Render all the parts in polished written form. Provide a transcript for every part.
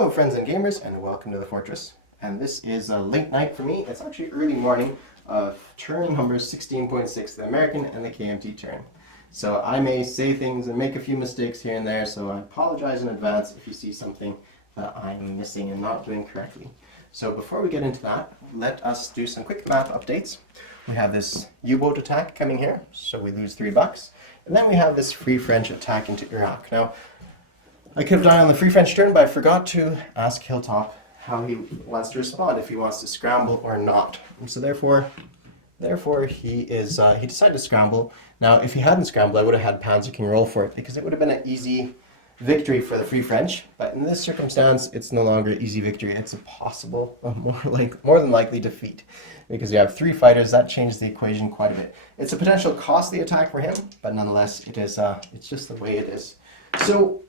Hello friends and gamers, and welcome to the Fortress. And this is a late night for me. It's actually early morning of turn number 16.6, the American and the KMT turn. So I may say things and make a few mistakes here and there, so I apologize in advance if you see something that I'm missing and not doing correctly. So before we get into that, let us do some quick map updates. We have this U-boat attack coming here, so we lose $3. And then we have this Free French attack into Iraq. Now, I could have died on the Free French turn, but I forgot to ask Hilltop how he wants to respond, if he wants to scramble or not. And so therefore he decided to scramble. Now, if he hadn't scrambled, I would have had Panzer King roll for it, because it would have been an easy victory for the Free French. But in this circumstance, it's no longer an easy victory. It's a possible, more than likely defeat, because you have 3 fighters. That changes the equation quite a bit. It's a potential costly attack for him, but nonetheless, it's just the way it is. So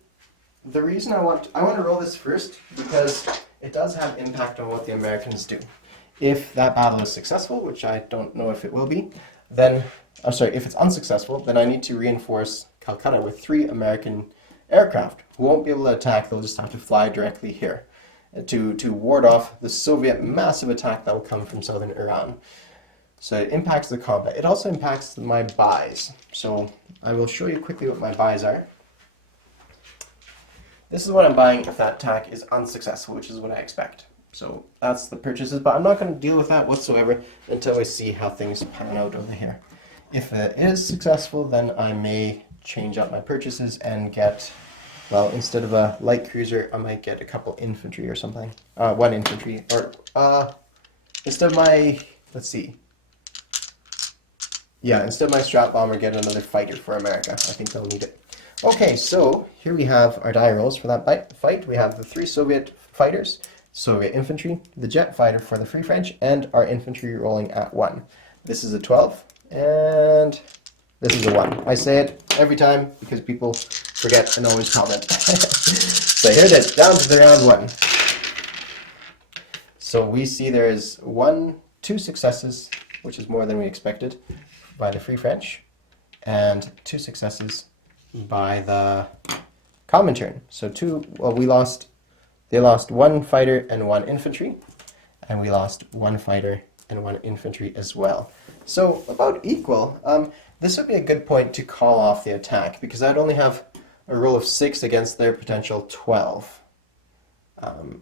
the reason I want to roll this first, because it does have impact on what the Americans do. If that battle is successful, which I don't know if it will be, then, if it's unsuccessful, then I need to reinforce Calcutta with 3 American aircraft who won't be able to attack. They'll just have to fly directly here to ward off the Soviet massive attack that will come from southern Iran. So it impacts the combat. It also impacts my buys. So I will show you quickly what my buys are. This is what I'm buying if that attack is unsuccessful, which is what I expect. So that's the purchases, but I'm not going to deal with that whatsoever until we see how things pan out over here. If it is successful, then I may change up my purchases and get, well, instead of a light cruiser, I might get a couple infantry or something. 1 infantry, or instead of my, instead of my strat bomber, get another fighter for America. I think they'll need it. Okay, so here we have our die rolls for that fight. We have the 3 Soviet fighters, Soviet infantry, the jet fighter for the Free French, and our infantry rolling at 1. This is a 12, and this is a 1. I say it every time because people forget and always comment. So here it is, down to the round 1. So we see there is 2 successes, which is more than we expected, by the Free French, and 2 successes by the Comintern. So they lost 1 fighter and 1 infantry, and we lost 1 fighter and 1 infantry as well. So about equal. This would be a good point to call off the attack, because I'd only have a roll of 6 against their potential 12.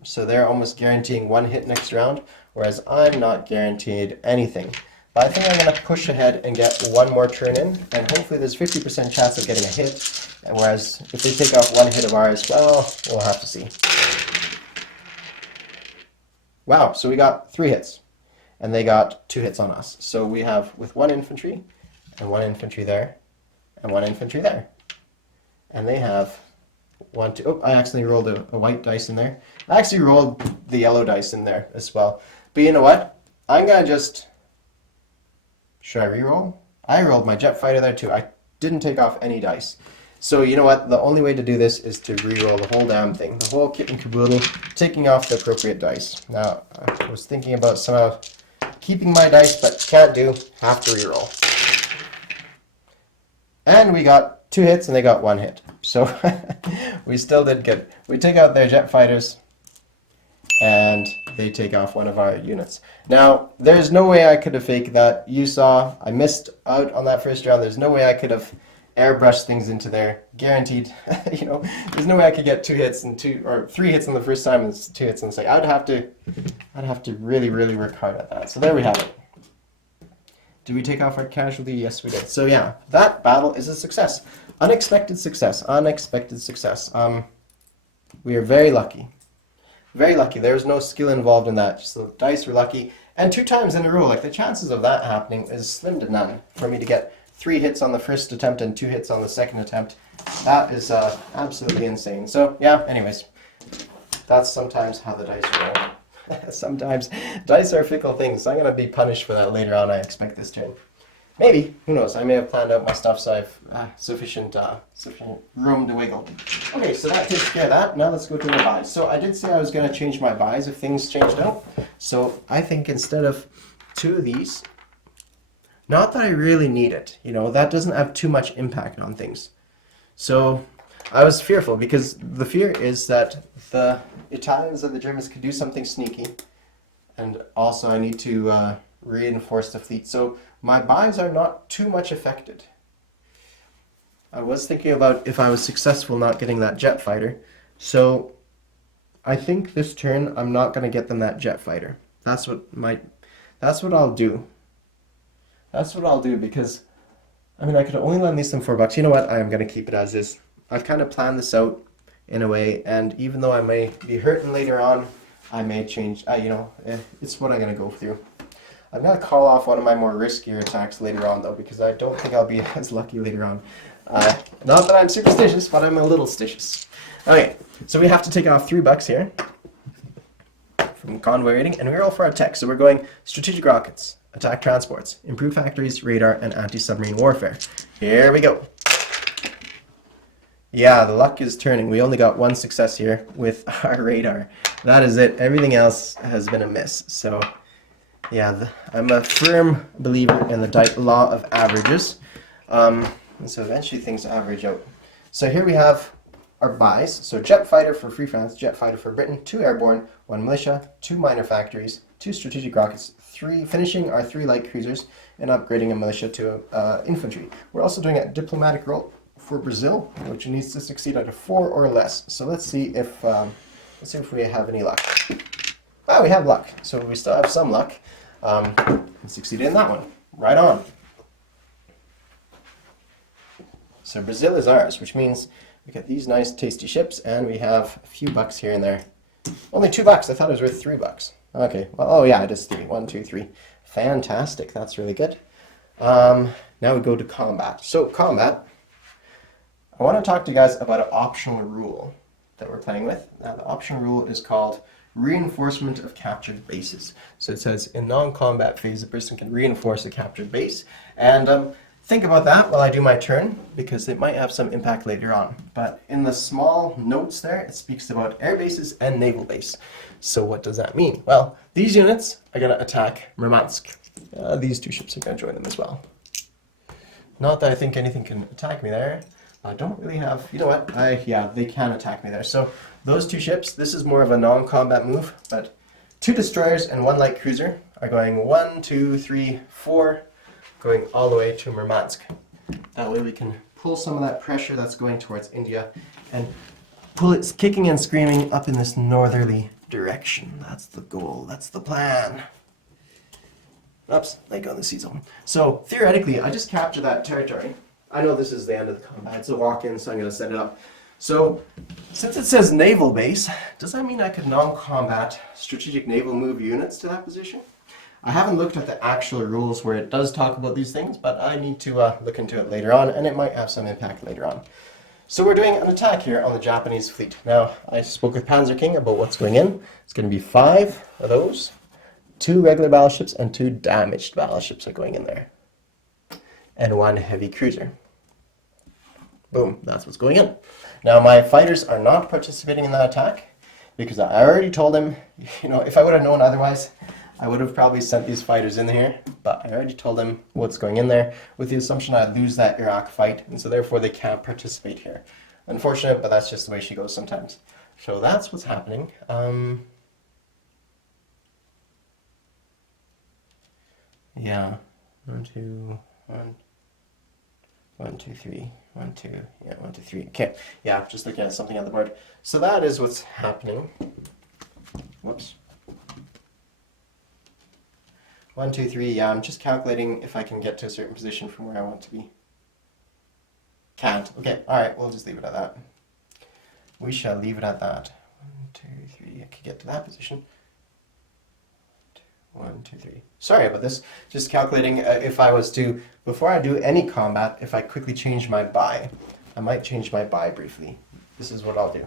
So they're almost guaranteeing 1 hit next round, whereas I'm not guaranteed anything. But I think I'm going to push ahead and get 1 more turn in, and hopefully there's 50% chance of getting a hit, whereas if they take off 1 hit of ours, well, we'll have to see. Wow, so we got 3 hits, and they got 2 hits on us. So we have with 1 infantry, and 1 infantry there, and 1 infantry there. And they have 1, 2, oh, I accidentally rolled a white dice in there. I actually rolled the yellow dice in there as well. But you know what? I'm going to just, should I re-roll? I rolled my jet fighter there too. I didn't take off any dice. So you know what? The only way to do this is to re-roll the whole damn thing. The whole kit and caboodle, taking off the appropriate dice. Now, I was thinking about somehow keeping my dice, but can't do. Have to re-roll. And we got 2 hits and they got 1 hit. So we still did good. We take out their jet fighters and they take off 1 of our units. Now, there's no way I could have faked that. You saw I missed out on that first round. There's no way I could have airbrushed things into there. Guaranteed. There's no way I could get 2 hits and 3 hits on the first time and 2 hits on the second. I'd have to really, really work hard at that. So there we have it. Did we take off our casualty? Yes, we did. So yeah, that battle is a success. Unexpected success. Unexpected success. We are very lucky. Very lucky. There's no skill involved in that. Just the dice were lucky. And 2 times in a row, like the chances of that happening is slim to none. For me to get 3 hits on the first attempt and 2 hits on the second attempt, that is absolutely insane. So yeah, anyways, that's sometimes how the dice roll. Sometimes dice are fickle things. I'm going to be punished for that later on, I expect, this turn. Maybe. Who knows? I may have planned out my stuff so I've sufficient room to wiggle. Okay, so that takes care of that. Now let's go to my buys. So I did say I was going to change my buys if things changed out. So I think instead of 2 of these, not that I really need it. That doesn't have too much impact on things. So I was fearful because the fear is that the Italians and the Germans could do something sneaky, and also I need to reinforce the fleet. So my buys are not too much affected. I was thinking about if I was successful not getting that jet fighter. So I think this turn I'm not going to get them that jet fighter. That's what I'll do. That's what I'll do because I mean I could only lend these them $4. You know what? I am going to keep it as is. I've kind of planned this out in a way, and even though I may be hurting later on, I may change. It's what I'm going to go through. I'm going to call off one of my more riskier attacks later on, though, because I don't think I'll be as lucky later on. Not that I'm superstitious, but I'm a little stitious. Okay, so we have to take off $3 here from convoy rating, and we roll for our tech. So we're going strategic rockets, attack transports, improved factories, radar, and anti-submarine warfare. Here we go. Yeah, the luck is turning. We only got one success here with our radar. That is it. Everything else has been a miss. So, yeah, I'm a firm believer in the law of averages. And so eventually things average out. So here we have our buys. So jet fighter for Free France, jet fighter for Britain, 2 airborne, 1 militia, 2 minor factories, 2 strategic rockets, finishing our 3 light cruisers, and upgrading a militia to infantry. We're also doing a diplomatic role for Brazil, which needs to succeed at a 4 or less. So let's see if we have any luck. Ah, we have luck. So we still have some luck. Succeeded in that one. Right on. So Brazil is ours, which means we get these nice tasty ships, and we have a few bucks here and there. Only $2. I thought it was worth $3. Okay. Well, oh yeah, it is 3. 1, 2, 3. Fantastic. That's really good. Now we go to combat. So combat. I want to talk to you guys about an optional rule that we're playing with. Now, the optional rule is called reinforcement of captured bases. So it says in non-combat phase, a person can reinforce a captured base. And think about that while I do my turn, because it might have some impact later on. But in the small notes there, it speaks about air bases and naval base. So what does that mean? Well, these units are going to attack Murmansk. These 2 ships are going to join them as well. Not that I think anything can attack me there. I don't really have, you know what, yeah, they can attack me there. So those 2 ships, this is more of a non-combat move, but 2 destroyers and 1 light cruiser are going 1, 2, 3, 4, going all the way to Murmansk. That way we can pull some of that pressure that's going towards India and pull it kicking and screaming up in this northerly direction. That's the goal, that's the plan. Oops, let go in the sea zone. So theoretically, I just capture that territory. I know this is the end of the combat. It's a walk-in, so I'm going to set it up. So, since it says naval base, does that mean I could non-combat strategic naval move units to that position? I haven't looked at the actual rules where it does talk about these things, but I need to look into it later on, and it might have some impact later on. So we're doing an attack here on the Japanese fleet. Now, I spoke with Panzer King about what's going in. It's going to be 5 of those. 2 regular battleships and 2 damaged battleships are going in there. And 1 heavy cruiser. Boom, that's what's going in. Now my fighters are not participating in that attack because I already told them, if I would have known otherwise, I would have probably sent these fighters in here, but I already told them what's going in there with the assumption I'd lose that Iraq fight, and so therefore they can't participate here. Unfortunate, but that's just the way she goes sometimes. So that's what's happening. Yeah, 1, 2, 1. 1, 2, 3. 1, 2. Yeah, 1, 2, 3. Okay. Yeah, just looking at something on the board. So that is what's happening. Whoops. 1, 2, 3. Yeah, I'm just calculating if I can get to a certain position from where I want to be. Can't. Okay. All right. We'll just leave it at that. We shall leave it at that. 1, 2, 3. I could get to that position. 1, 2, 3. Sorry about this. Just calculating if I was to, before I do any combat, if I quickly change my buy. I might change my buy briefly. This is what I'll do.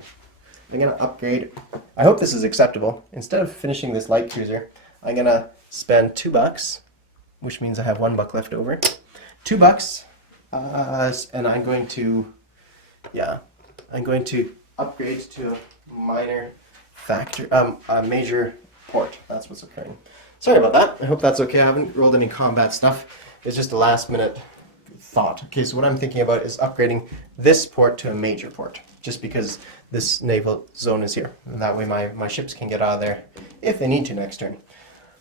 I'm going to upgrade. I hope this is acceptable. Instead of finishing this light cruiser, I'm going to spend $2, which means I have $1 left over. $2, and I'm going to, upgrade to a minor factor, a major port. That's what's occurring. Sorry about that. I hope that's okay. I haven't rolled any combat stuff. It's just a last minute thought. Okay, so what I'm thinking about is upgrading this port to a major port. just because this naval zone is here. And that way my ships can get out of there if they need to next turn.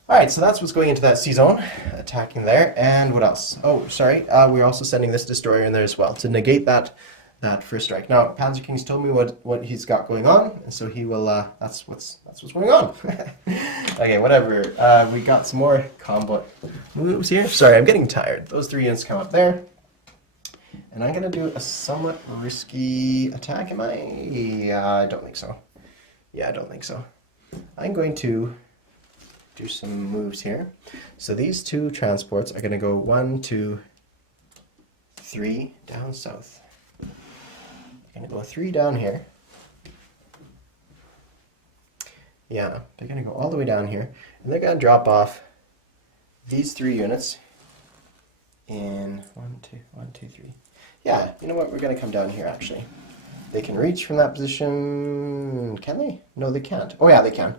Alright, so that's what's going into that sea zone, attacking there. And what else? Oh, sorry, we're also sending this destroyer in there as well to negate that first strike. Now, Panzer King's told me what he's got going on, and so he will, that's what's going on. Okay, whatever. We got some more combat moves here. Sorry, I'm getting tired. Those 3 units come up there. And I'm going to do a somewhat risky attack, am I? Yeah, I don't think so. Yeah, I don't think so. I'm going to do some moves here. So these 2 transports are going to go 1, 2, 3 down south. I'm going to go 3 down here. Yeah, they're going to go all the way down here. And they're going to drop off these 3 units in 1, 2, 3. Yeah, you know what? We're going to come down here, actually. They can reach from that position. Can they? No, they can't. Oh, yeah, they can.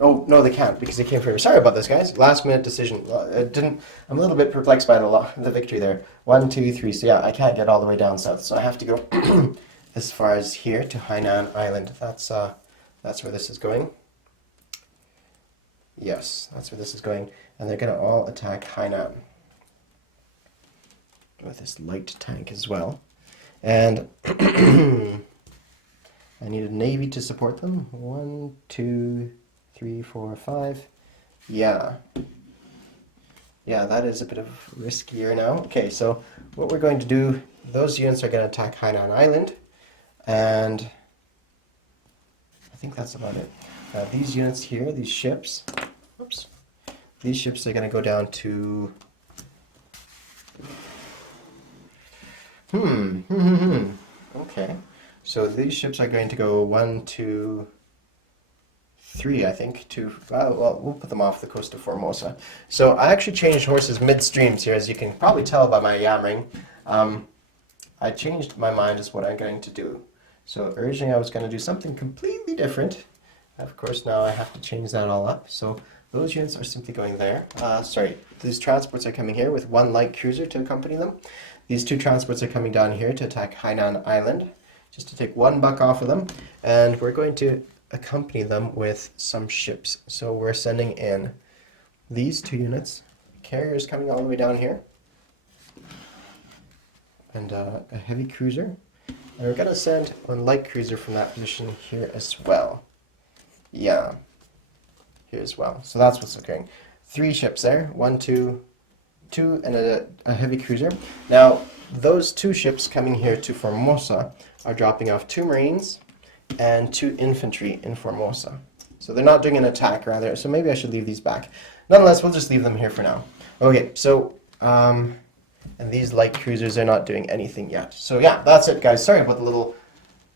Oh, no, they can't, because they came from here. Sorry about this, guys. Last-minute decision. I'm a little bit perplexed by the victory there. 1, 2, 3. So, yeah, I can't get all the way down south. So I have to go as far as here to Hainan Island. That's where this is going. Yes, that's where this is going. And they're going to all attack Hainan with this light tank as well. And I need a navy to support them. 1, 2, 3, 4, 5. Yeah. Yeah, that is a bit of riskier now. Okay, so what we're going to do, those units are going to attack Hainan Island. And I think that's about it. These units here, these ships, oops, these ships are going to go down to okay, so these ships are going to go 1, 2, 3, I think, to, well, we'll put them off the coast of Formosa. So I actually changed horses midstreams here, as you can probably tell by my yammering. I changed my mind as what I'm going to do. So originally I was going to do something completely different. Of course, now I have to change that all up. So those units are simply going there. Sorry, these transports are coming here with 1 light cruiser to accompany them. These 2 transports are coming down here to attack Hainan Island, just to take 1 buck off of them. And we're going to accompany them with some ships. So we're sending in these 2 units. Carriers coming all the way down here. And a heavy cruiser. And we're going to send 1 light cruiser from that position here as well. Yeah, here as well. So that's what's occurring. 3 ships there. 1, 2, 2, and a heavy cruiser. Now, those 2 ships coming here to Formosa are dropping off 2 Marines and 2 infantry in Formosa. So they're not doing an attack, rather. So maybe I should leave these back. Nonetheless, we'll just leave them here for now. Okay, so, and these light cruisers are not doing anything yet. So yeah, that's it, guys. Sorry about the little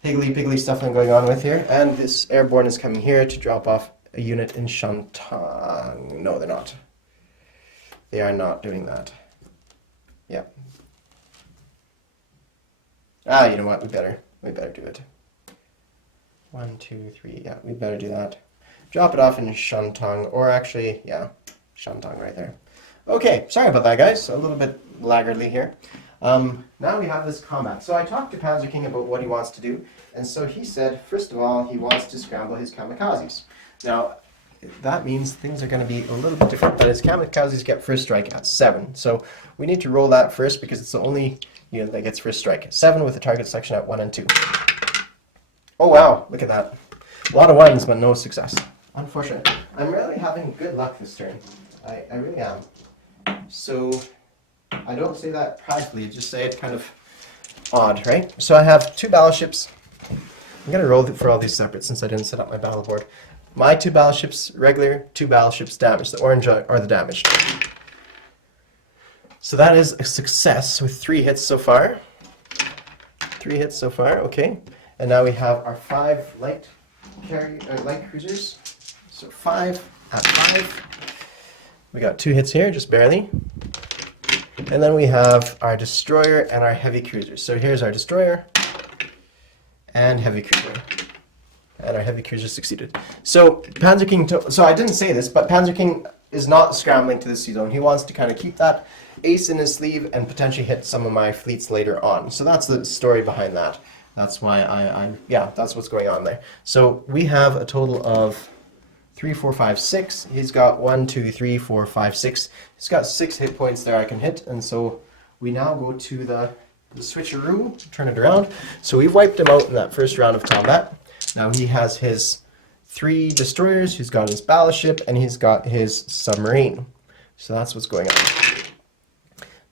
piggly stuff I'm going on with here. And this airborne is coming here to drop off a unit in Shantung. No, they're not. They are not doing that. Yeah. You know what? We better do it. 1, 2, 3. Yeah, we better do that. Drop it off in Shantung, or actually, yeah, Shantung right there. Okay, sorry about that, guys. A little bit laggardly here. Now we have this combat. So I talked to Panzer King about what he wants to do, and so he said, first of all, he wants to scramble his kamikazes. Now, that means things are going to be a little bit different, but his kamikazes get first strike at 7. So we need to roll that first because it's the only unit that gets first strike. 7 with a target selection at 1 and 2. Oh wow, look at that. A lot of ones, but no success. Unfortunate. I'm really having good luck this turn. I really am. So, I don't say that pridefully, just say it kind of odd, right? So I have 2 battleships. I'm going to roll for all these separate since I didn't set up my battle board. My 2 battleships regular, 2 battleships damaged. The orange are the damaged. So that is a success with 3 hits so far. 3 hits so far, okay. And now we have our 5 light cruisers. So 5 at 5. We got 2 hits here, just barely. And then we have our destroyer and our heavy cruisers. So here's our destroyer and heavy cruiser. And our heavy cruiser succeeded. So Panzer King, so I didn't say this, but Panzer King is not scrambling to the sea zone. He wants to kind of keep that ace in his sleeve and potentially hit some of my fleets later on. So that's the story behind that. That's why yeah, that's what's going on there. So we have a total of 3, 4, 5, 6. He's got 1, 2, 3, 4, 5, 6. He's got 6 hit points there I can hit, and so we now go to the switcheroo to turn it around. So we've wiped him out in that first round of combat. Now he has his 3 destroyers, he's got his battleship, and he's got his submarine. So that's what's going on.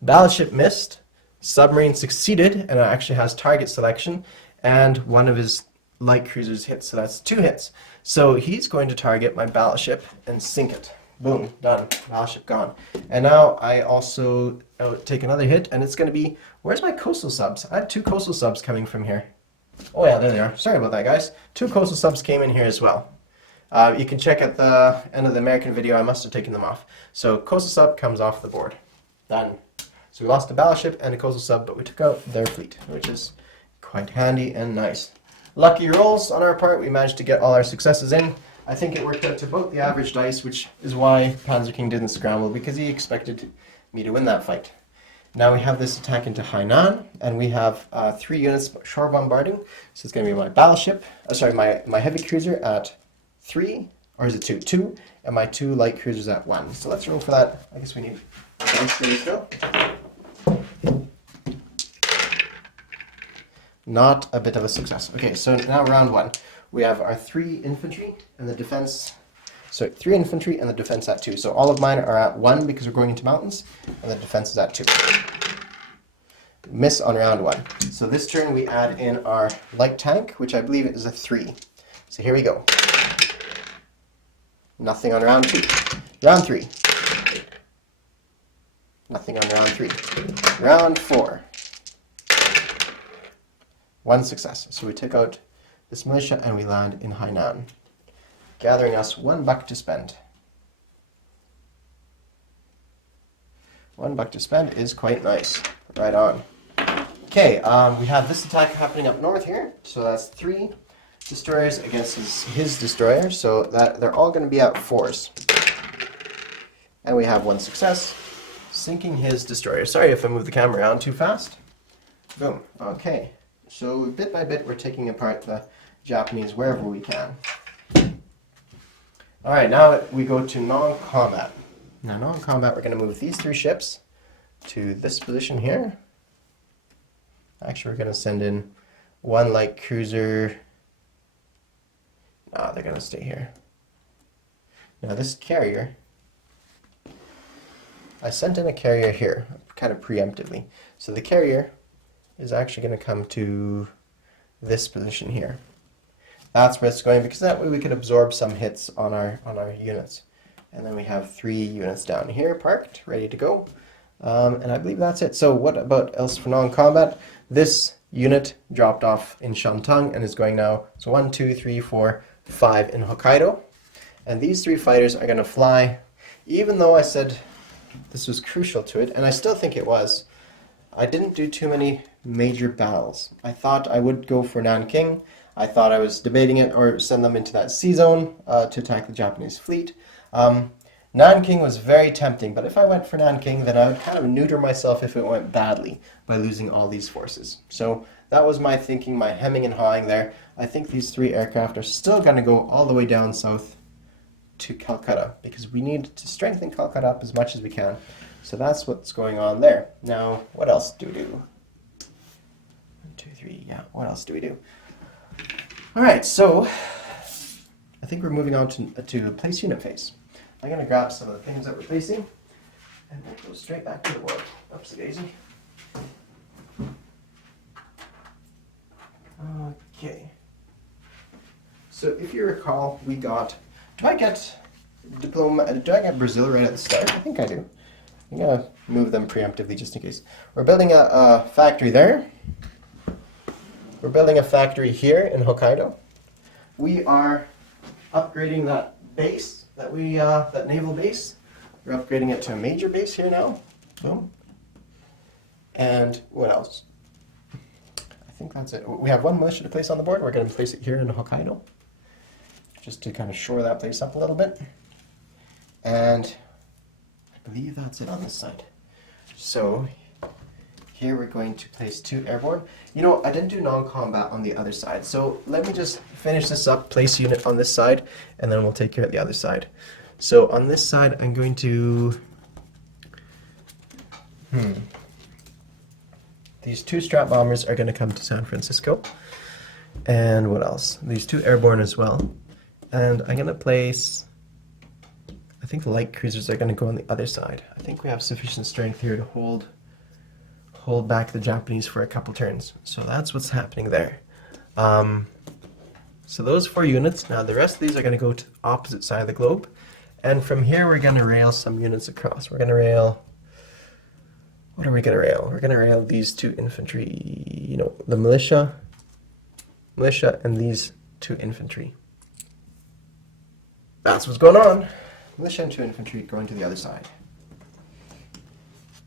Battleship missed, submarine succeeded, and it actually has target selection, and one of his light cruisers hit, so that's 2 hits. So he's going to target my battleship and sink it. Boom, done. Battleship gone. And now I also take another hit, and it's going to be, where's my coastal subs? I had 2 coastal subs coming from here. Oh yeah, there they are. Sorry about that, guys. 2 coastal subs came in here as well. You can check at the end of the American video, I must have taken them off. So coastal sub comes off the board. Done. So we lost a battleship and a coastal sub, but we took out their fleet, which is quite handy and nice. Lucky rolls on our part, we managed to get all our successes in. I think it worked out to about the average dice, which is why Panzer King didn't scramble, because he expected me to win that fight. Now we have this attack into Hainan, and we have 3 units shore bombarding. So it's going to be my battleship, my heavy cruiser at 3, or is it 2? 2, and my 2 light cruisers at 1. So let's roll for that. I guess we need dice for this go. Not a bit of a success. Okay, so now round 1. We have our 3 infantry and the defense. So 3 infantry and the defense at 2. So all of mine are at 1 because we're going into mountains, and the defense is at 2. Miss on round 1. So this turn we add in our light tank, which I believe is a 3. So here we go. Nothing on round 2. Round 3. Nothing on round 3. Round 4. 1 success. So we take out this militia and we land in Hainan, gathering us 1 buck to spend. 1 buck to spend is quite nice. Right on. Okay, we have this attack happening up north here. So that's 3 destroyers against his destroyer. So that they're all going to be at 4s. And we have 1 success, sinking his destroyer. Sorry if I move the camera around too fast. Boom. Okay. So bit by bit, we're taking apart the Japanese wherever we can. All right, now we go to non-combat. Now, non-combat, we're going to move these 3 ships to this position here. Actually, we're going to send in 1 light cruiser. No, they're going to stay here. Now, this carrier, I sent in a carrier here, kind of preemptively. So the carrier is actually going to come to this position here. That's where it's going, because that way we can absorb some hits on our units. And then we have 3 units down here parked, ready to go. And I believe that's it. So what about else for non-combat? This unit dropped off in Shantung and is going now. So 1, 2, 3, 4, 5 in Hokkaido. And these 3 fighters are going to fly, even though I said this was crucial to it, and I still think it was. I didn't do too many major battles. I thought I would go for Nanking. I thought I was debating it or send them into that sea zone to attack the Japanese fleet. Nanking was very tempting, but if I went for Nanking, then I would kind of neuter myself if it went badly by losing all these forces. So that was my thinking, my hemming and hawing there. I think these 3 aircraft are still going to go all the way down south to Calcutta, because we need to strengthen Calcutta up as much as we can. So that's what's going on there. Now, what else do we do? 1, 2, 3, yeah, what else do we do? All right, so I think we're moving on to place unit phase. I'm going to grab some of the things that we're placing, and then go straight back to the board. Oopsie daisy. Okay. So if you recall, we got, do I get Brazil right at the start? I think I do. I'm going to move them preemptively just in case. We're building a factory there. We're building a factory here in Hokkaido. We are upgrading that base, that naval base. We're upgrading it to a major base here now. Boom. And what else? I think that's it. We have 1 militia to place on the board. We're going to place it here in Hokkaido, just to kind of shore that place up a little bit. And I believe that's it on this side. So here we're going to place 2 airborne. You know, I didn't do non-combat on the other side, so let me just finish this up, place unit on this side, and then we'll take care of the other side. So on this side, I'm going to... These 2 strap bombers are going to come to San Francisco. And what else? These 2 airborne as well. And I'm going to place... I think the light cruisers are going to go on the other side. I think we have sufficient strength here to hold back the Japanese for a couple turns. So that's what's happening there. So those 4 units. Now the rest of these are going to go to the opposite side of the globe. And from here we're going to rail some units across. We're going to rail... What are we going to rail? We're going to rail these 2 infantry, you know, the militia, and these 2 infantry. That's what's going on. Militia and 2 infantry going to the other side.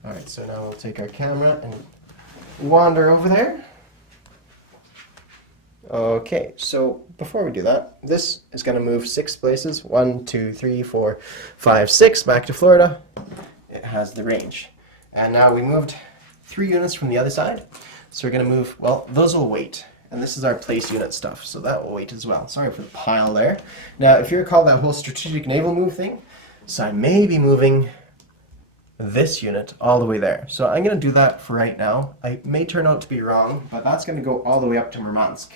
Alright, so now we'll take our camera and wander over there. Okay, so before we do that, this is going to move 6 places. 1, 2, 3, 4, 5, 6 back to Florida. It has the range. And now we moved 3 units from the other side. So we're going to move, well, those will wait. And this is our place unit stuff, so that will wait as well. Sorry for the pile there. Now, if you recall that whole strategic naval move thing, so I may be moving this unit all the way there. So I'm going to do that for right now. I may turn out to be wrong, but that's going to go all the way up to Murmansk.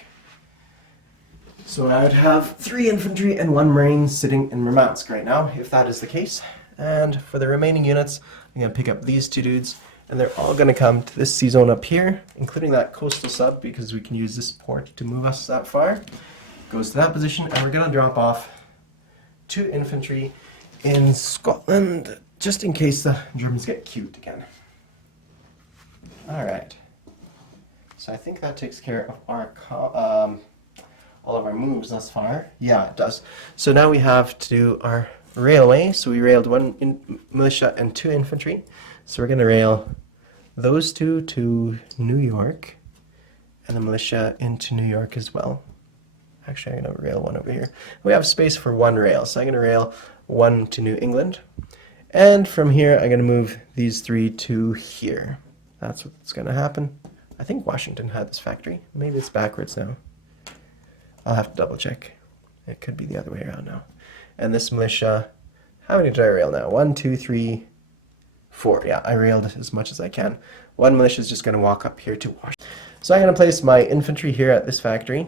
So I would have 3 infantry and 1 marine sitting in Murmansk right now, if that is the case. And for the remaining units, I'm going to pick up these 2 dudes, and they're all going to come to this sea zone up here, including that coastal sub, because we can use this port to move us that far. Goes to that position, and we're going to drop off 2 infantry in Scotland, just in case the Germans get cute again. Alright. So I think that takes care of our all of our moves thus far. Yeah, it does. So now we have to do our railway. So we railed 1 militia and 2 infantry. So we're going to rail those 2 to New York, and the militia into New York as well. Actually, I'm going to rail 1 over here. We have space for 1 rail, so I'm going to rail 1 to New England. And from here, I'm going to move these 3 to here. That's what's going to happen. I think Washington had this factory. Maybe it's backwards now. I'll have to double check. It could be the other way around now. And this militia, how many did I rail now? 1, 2, 3, 4. Yeah, I railed as much as I can. 1 militia is just going to walk up here to Washington. So I'm going to place my infantry here at this factory.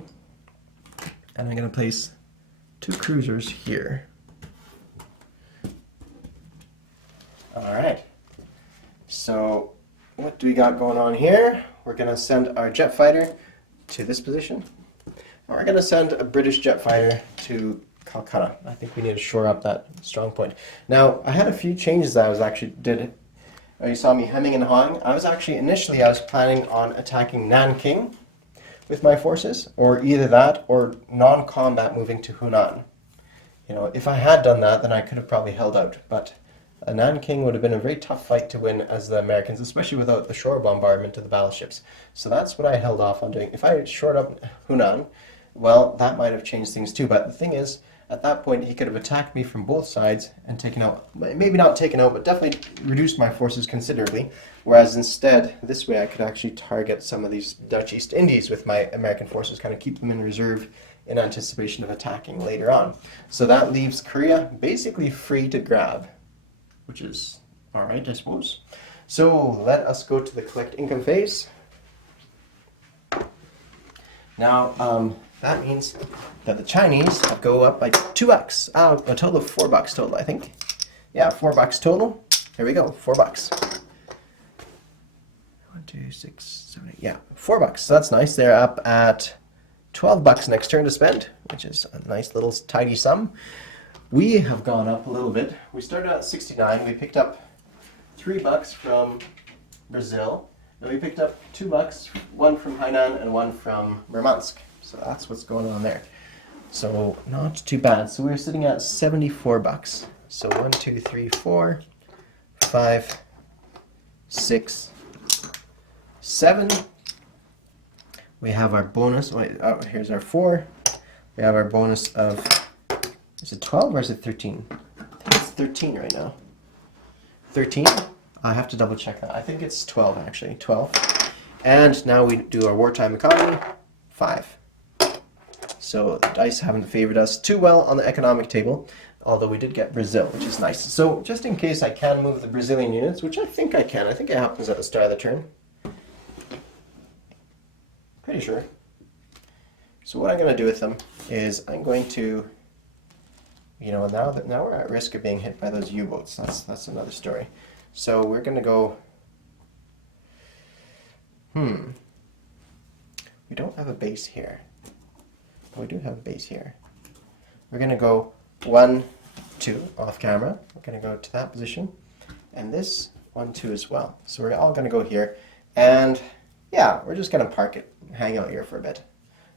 And I'm going to place 2 cruisers here. Alright. So what do we got going on here? We're going to send our jet fighter to this position. And we're going to send a British jet fighter to Calcutta. I think we need to shore up that strong point. Now, I had a few changes that I did. You saw me hemming and hawing. Initially I was planning on attacking Nanking with my forces, or either that or non-combat moving to Hunan. You know, if I had done that, then I could have probably held out, but Nanking would have been a very tough fight to win as the Americans, especially without the shore bombardment of the battleships. So that's what I held off on doing. If I had shored up Hunan, well, that might have changed things too, but the thing is, at that point, he could have attacked me from both sides and taken out, maybe not taken out, but definitely reduced my forces considerably. Whereas instead, this way I could actually target some of these Dutch East Indies with my American forces, kind of keep them in reserve in anticipation of attacking later on. So that leaves Korea basically free to grab, which is alright, I suppose. So let us go to the collect income phase. Now, that means that the Chinese have go up by $2. A total of $4 total, I think. Yeah, $4 total. Here we go, $4. 1, 2, 6, 7, 8. Yeah, $4. So that's nice. They're up at $12 next turn to spend, which is a nice little tidy sum. We have gone up a little bit. We started at 69. We picked up $3 from Brazil. Then we picked up $2, 1 from Hainan and 1 from Murmansk. So that's what's going on there. So not too bad. So we're sitting at $74. So 1, 2, 3, 4, 5, 6, 7. We have our bonus. Wait, oh, here's our 4. We have our bonus of, is it 12 or is it 13? I think it's 13 right now. 13. I have to double check that. I think it's 12 actually, 12. And now we do our wartime economy, 5. So the dice haven't favored us too well on the economic table, although we did get Brazil, which is nice. So just in case I can move the Brazilian units, which I think I can. I think it happens at the start of the turn. Pretty sure. So what I'm going to do with them is I'm going to, now we're at risk of being hit by those U-boats. That's another story. So we're going to go, we don't have a base here. We do have a base here. We're going to go 1, 2 off camera. We're going to go to that position. And this 1, 2 as well. So we're all going to go here. And yeah, we're just going to park it, hang out here for a bit.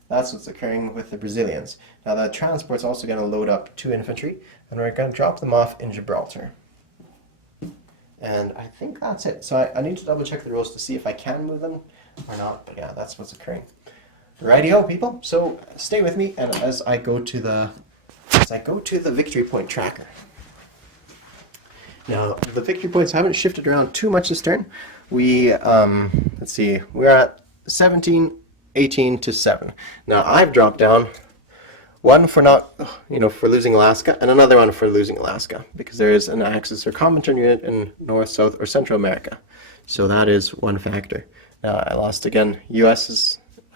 That's what's occurring with the Brazilians. Now the transport's also going to load up 2 infantry. And we're going to drop them off in Gibraltar. And I think that's it. So I need to double check the rules to see if I can move them or not. But yeah, that's what's occurring. Righty-ho, people. So stay with me, and as I go to the victory point tracker. Now the victory points haven't shifted around too much this turn. We let's see, we're at 17, 18 to 7. Now I've dropped down one for for losing Alaska, and another one for losing Alaska, because there is an Axis or Comintern unit in North, South, or Central America. So that is one factor. Now I lost again.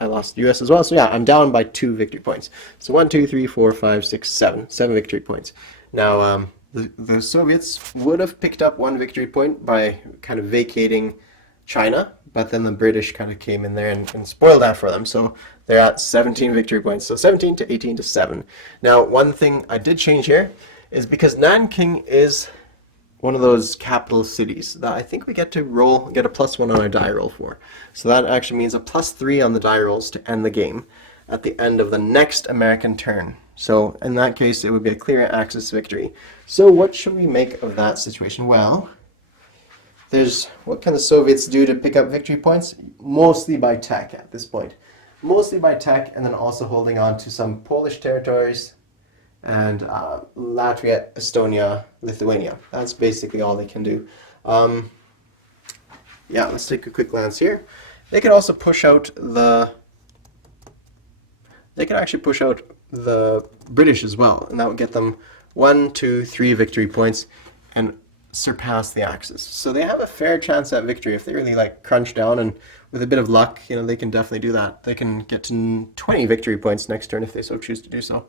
I lost the US as well. So yeah, I'm down by 2 victory points. So 1, 2, 3, 4, 5, 6, 7. 7 victory points. Now the Soviets would have picked up 1 victory point by kind of vacating China, but then the British kind of came in there and spoiled that for them. So they're at 17 victory points. So 17 to 18 to 7. Now one thing I did change here is because Nanking is one of those capital cities that I think we get a +1 on our die roll for. So that actually means a +3 on the die rolls to end the game at the end of the next American turn. So in that case, it would be a clear Axis victory. So what should we make of that situation? Well, what can the Soviets do to pick up victory points? Mostly by tech at this point. Mostly by tech, and then also holding on to some Polish territories, and Latvia, Estonia, Lithuania. That's basically all they can do. Yeah, let's take a quick glance here. They could also push out the British as well, and that would get them 1, 2, 3 victory points and surpass the Axis. So they have a fair chance at victory if they really crunch down, and with a bit of luck, they can definitely do that. They can get to 20 victory points next turn if they so choose to do so.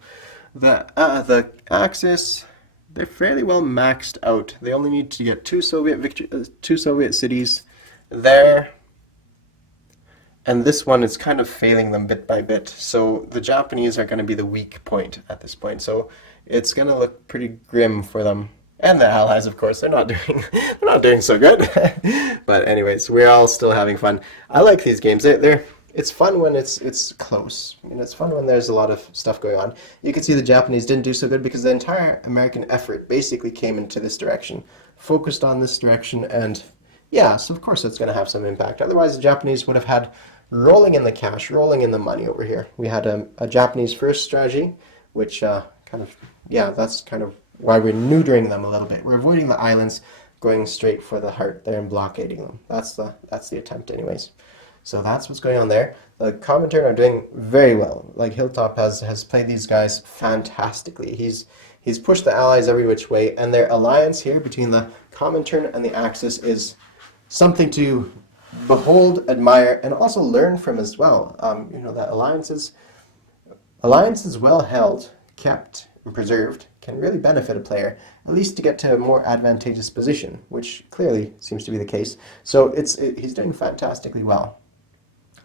The Axis, they're fairly well maxed out. They only need to get 2 Soviet cities there, and this one is kind of failing them bit by bit. So the Japanese are going to be the weak point at this point. So it's going to look pretty grim for them, and the Allies, of course. They're not doing so good. But anyways, we're all still having fun. I like these games. It's fun when it's close. It's fun when there's a lot of stuff going on. You can see the Japanese didn't do so good because the entire American effort basically came into this direction, focused on this direction, and yeah, so of course it's going to have some impact. Otherwise, the Japanese would have had rolling in the cash, rolling in the money over here. We had a Japanese first strategy, which that's kind of why we're neutering them a little bit. We're avoiding the islands, going straight for the heart there and blockading them. That's the attempt anyways. So that's what's going on there. The Comintern are doing very well. Hilltop has played these guys fantastically. He's pushed the Allies every which way, and their alliance here between the Comintern and the Axis is something to behold, admire, and also learn from as well. That alliances well held, kept, and preserved can really benefit a player, at least to get to a more advantageous position, which clearly seems to be the case. So he's doing fantastically well.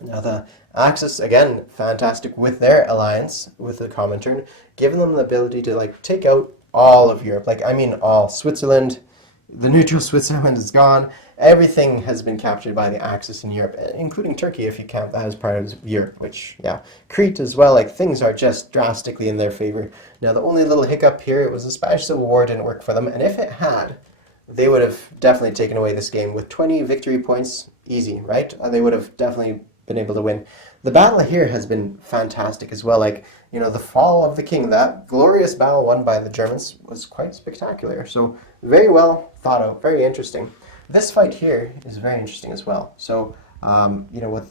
Now the Axis, again, fantastic with their alliance with the Comintern, giving them the ability to take out all of Europe. All. Switzerland, the neutral Switzerland is gone. Everything has been captured by the Axis in Europe, including Turkey if you count that as part of Europe, which, yeah. Crete as well, things are just drastically in their favor. Now the only little hiccup here, it was the Spanish Civil War didn't work for them, and if it had, they would have definitely taken away this game with 20 victory points, easy, right? They would have definitely been able to win. The battle here has been fantastic as well. The fall of the king, that glorious battle won by the Germans was quite spectacular. So very well thought out, very interesting. this fight here is very interesting as well. So, you know, what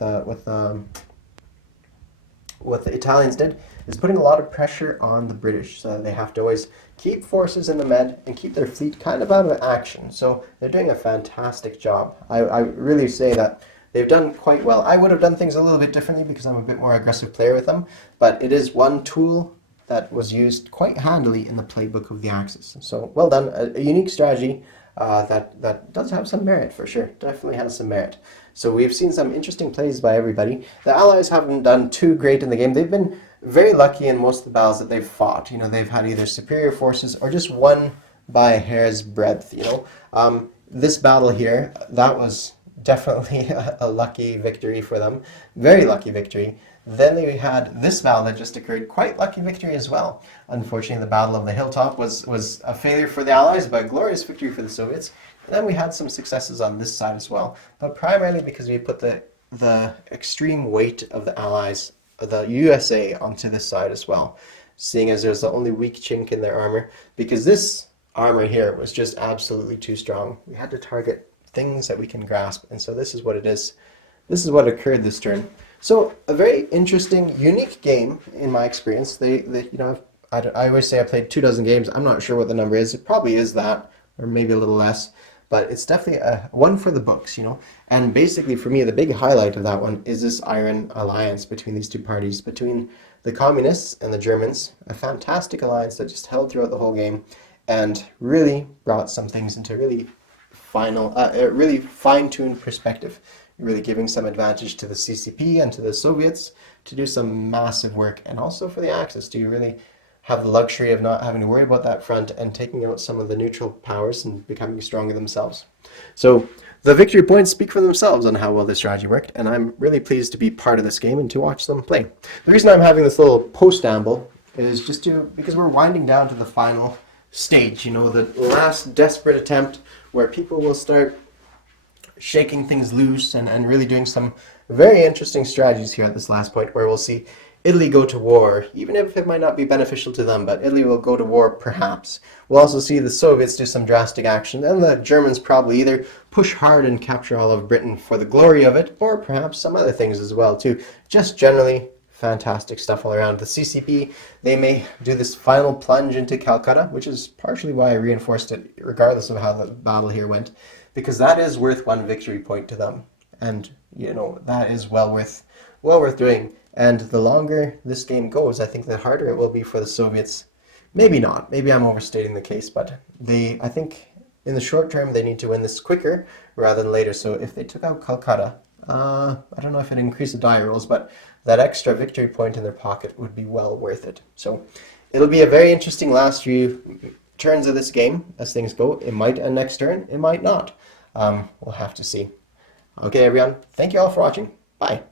the Italians did is putting a lot of pressure on the British, so they have to always keep forces in the Med and keep their fleet kind of out of action. So they're doing a fantastic job. I really say that they've done quite well. I would have done things a little bit differently because I'm a bit more aggressive player with them, but it is one tool that was used quite handily in the playbook of the Axis. So well done, a unique strategy that does have some merit for sure, definitely has some merit. So we've seen some interesting plays by everybody. The Allies haven't done too great in the game. They've been very lucky in most of the battles that they've fought. You know, they've had either superior forces or just won by a hair's breadth, you know. This battle here, that was definitely a lucky victory for them. Very lucky victory. Then they had this battle that just occurred, quite lucky victory as well. Unfortunately, the Battle of the Hilltop was a failure for the Allies, but a glorious victory for the Soviets. And then we had some successes on this side as well, but primarily because we put the extreme weight of the Allies, the USA, onto this side as well, seeing as there's the only weak chink in their armor, because this armor here was just absolutely too strong. We had to target things that we can grasp, and so this is what it is. This is what occurred this turn. So a very interesting, unique game in my experience. You know, I always say I played 24 games. I'm not sure what the number is. It probably is that, or maybe a little less. But it's definitely a one for the books, you know. And basically, for me, the big highlight of that one is this iron alliance between these two parties, between the communists and the Germans. A fantastic alliance that just held throughout the whole game, and really brought some things into really really fine-tuned perspective, really giving some advantage to the CCP and to the Soviets to do some massive work, and also for the Axis to really have the luxury of not having to worry about that front and taking out some of the neutral powers and becoming stronger themselves. So the victory points speak for themselves on how well this strategy worked, and I'm really pleased to be part of this game and to watch them play. The reason I'm having this little post-amble is just because we're winding down to the final stage, you know, the last desperate attempt where people will start shaking things loose and really doing some very interesting strategies here at this last point, where we'll see Italy go to war, even if it might not be beneficial to them, but Italy will go to war perhaps. We'll also see the Soviets do some drastic action, and the Germans probably either push hard and capture all of Britain for the glory of it, or perhaps some other things as well too. Just generally fantastic stuff all around. The CCP, they may do this final plunge into Calcutta, which is partially why I reinforced it, regardless of how the battle here went, because that is worth one victory point to them, and you know that is well worth doing. And the longer this game goes, I think the harder it will be for the Soviets. Maybe not. Maybe I'm overstating the case, but I think in the short term they need to win this quicker rather than later. So if they took out Calcutta, I don't know if it increased the die rolls, but that extra victory point in their pocket would be well worth it. So it'll be a very interesting last few turns of this game as things go. It might end next turn, it might not. We'll have to see. Okay, everyone. Thank you all for watching. Bye.